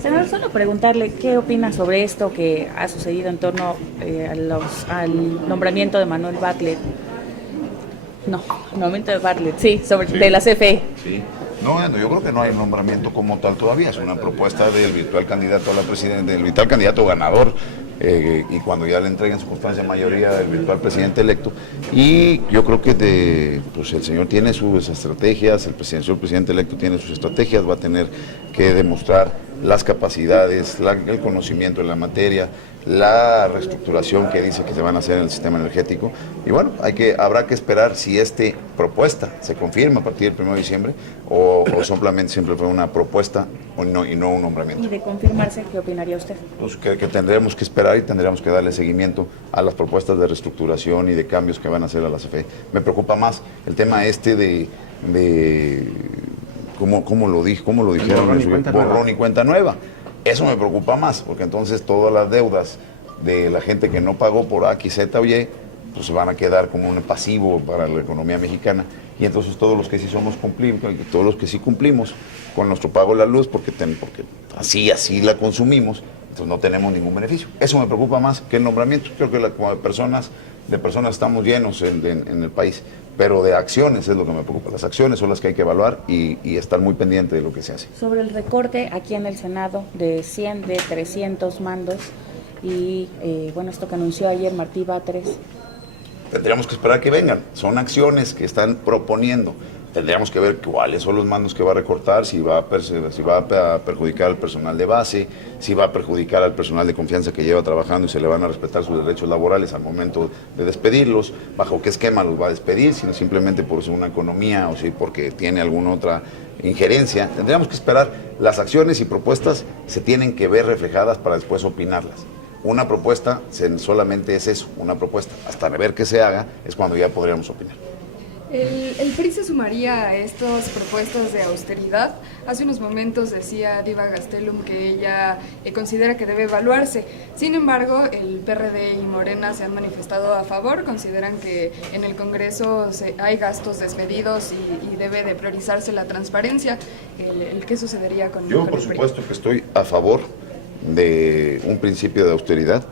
Senador, solo preguntarle qué opina sobre esto que ha sucedido en torno al nombramiento de Manuel Bartlett. No, el nombramiento de Bartlett, sí, Sí, de la CFE. sí. No, bueno, yo creo que no hay nombramiento como tal todavía. Es una propuesta del virtual candidato a la presidencia, del virtual candidato ganador, y cuando ya le entreguen circunstancia mayoría del virtual presidente electo. Y yo creo que pues el señor tiene sus estrategias, el presidente electo tiene sus estrategias, va a tener que demostrar las capacidades, el conocimiento en la materia, la reestructuración que dice que se van a hacer en el sistema energético. Y bueno, habrá que esperar si esta propuesta se confirma a partir del 1 de diciembre o simplemente siempre fue una propuesta y no un nombramiento. Y de confirmarse, ¿qué opinaría usted? Pues que tendremos que esperar y tendremos que darle seguimiento a las propuestas de reestructuración y de cambios que van a hacer a la CFE. Me preocupa más el tema de ¿cómo lo dijeron? Borrón y cuenta nueva. Eso me preocupa más, porque entonces todas las deudas de la gente que no pagó por A, Z o Y, pues van a quedar como un pasivo para la economía mexicana. Y entonces todos los que sí todos los que sí cumplimos con nuestro pago de la luz, porque así la consumimos, entonces no tenemos ningún beneficio. Eso me preocupa más que el nombramiento. Creo que como de personas estamos llenos en el país, pero de acciones es lo que me preocupa. Las acciones son las que hay que evaluar y estar muy pendiente de lo que se hace. Sobre el recorte aquí en el Senado de 100, de 300 mandos y bueno, esto que anunció ayer Martí Batres. Tendríamos que esperar que vengan. Son acciones que están proponiendo. Tendríamos que ver cuáles son los mandos que va a recortar, si va a perjudicar al personal de base, si va a perjudicar al personal de confianza que lleva trabajando y se le van a respetar sus derechos laborales al momento de despedirlos, bajo qué esquema los va a despedir, si no simplemente por una economía o si porque tiene alguna otra injerencia. Tendríamos que esperar. Las acciones y propuestas se tienen que ver reflejadas para después opinarlas. Una propuesta solamente es eso, una propuesta. Hasta ver qué se haga es cuando ya podríamos opinar. ¿El PRI se sumaría a estas propuestas de austeridad? Hace unos momentos decía Diva Gastelum que ella considera que debe evaluarse. Sin embargo, el PRD y Morena se han manifestado a favor, consideran que en el Congreso hay gastos desmedidos y debe de priorizarse la transparencia. ¿Qué sucedería con Yo, el por PRI? supuesto, que estoy a favor de un principio de austeridad.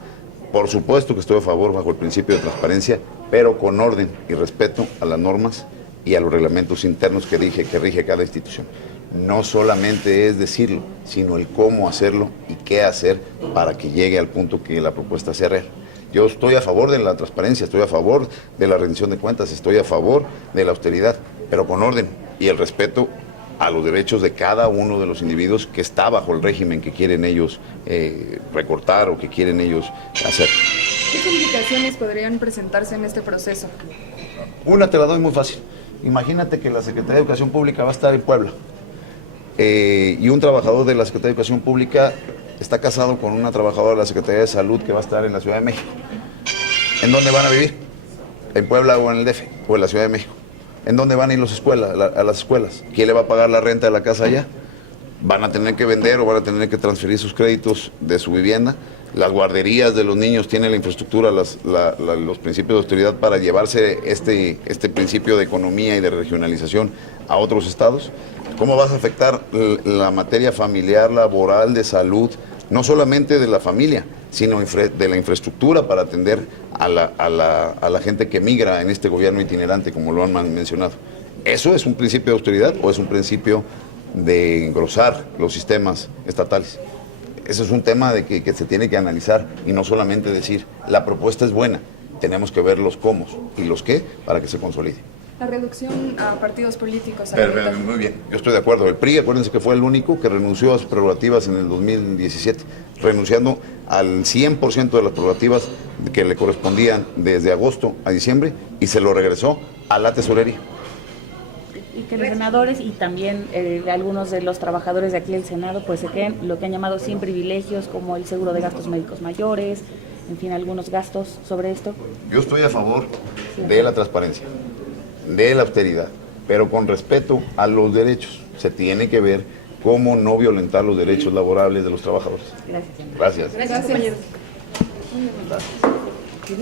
Por supuesto que estoy a favor bajo el principio de transparencia, pero con orden y respeto a las normas y a los reglamentos internos que rige cada institución. No solamente es decirlo, sino el cómo hacerlo y qué hacer para que llegue al punto que la propuesta sea real. Yo estoy a favor de la transparencia, estoy a favor de la rendición de cuentas, estoy a favor de la austeridad, pero con orden y el respeto a los derechos de cada uno de los individuos que está bajo el régimen que quieren ellos recortar o que quieren ellos hacer. ¿Qué complicaciones podrían presentarse en este proceso? Una te la doy muy fácil. Imagínate que la Secretaría de Educación Pública va a estar en Puebla y un trabajador de la Secretaría de Educación Pública está casado con una trabajadora de la Secretaría de Salud que va a estar en la Ciudad de México. ¿En dónde van a vivir? ¿En Puebla o en el DF o en la Ciudad de México? ¿En dónde van a ir a las escuelas? ¿Quién le va a pagar la renta de la casa allá? ¿Van a tener que vender o van a tener que transferir sus créditos de su vivienda? Las guarderías de los niños tienen la infraestructura, los principios de austeridad para llevarse este principio de economía y de regionalización a otros estados. ¿Cómo vas a afectar la materia familiar, laboral, de salud, no solamente de la familia, sino de la infraestructura para atender a la gente que migra en este gobierno itinerante, como lo han mencionado? ¿Eso es un principio de austeridad o es un principio de engrosar los sistemas estatales? Ese es un tema que se tiene que analizar y no solamente decir, la propuesta es buena, tenemos que ver los cómo y los qué para que se consolide. La reducción a partidos políticos. Muy bien, yo estoy de acuerdo. El PRI, acuérdense que fue el único que renunció a sus prerrogativas en el 2017, renunciando al 100% de las prerrogativas que le correspondían desde agosto a diciembre y se lo regresó a la tesorería. Y que los senadores y también algunos de los trabajadores de aquí del Senado pues se queden lo que han llamado sin privilegios, como el seguro de gastos médicos mayores, en fin, algunos gastos sobre esto. Yo estoy a favor de la transparencia, de la austeridad, pero con respeto a los derechos. Se tiene que ver cómo no violentar los derechos laborables de los trabajadores. Gracias, señor. Gracias. Gracias, compañeros. Gracias.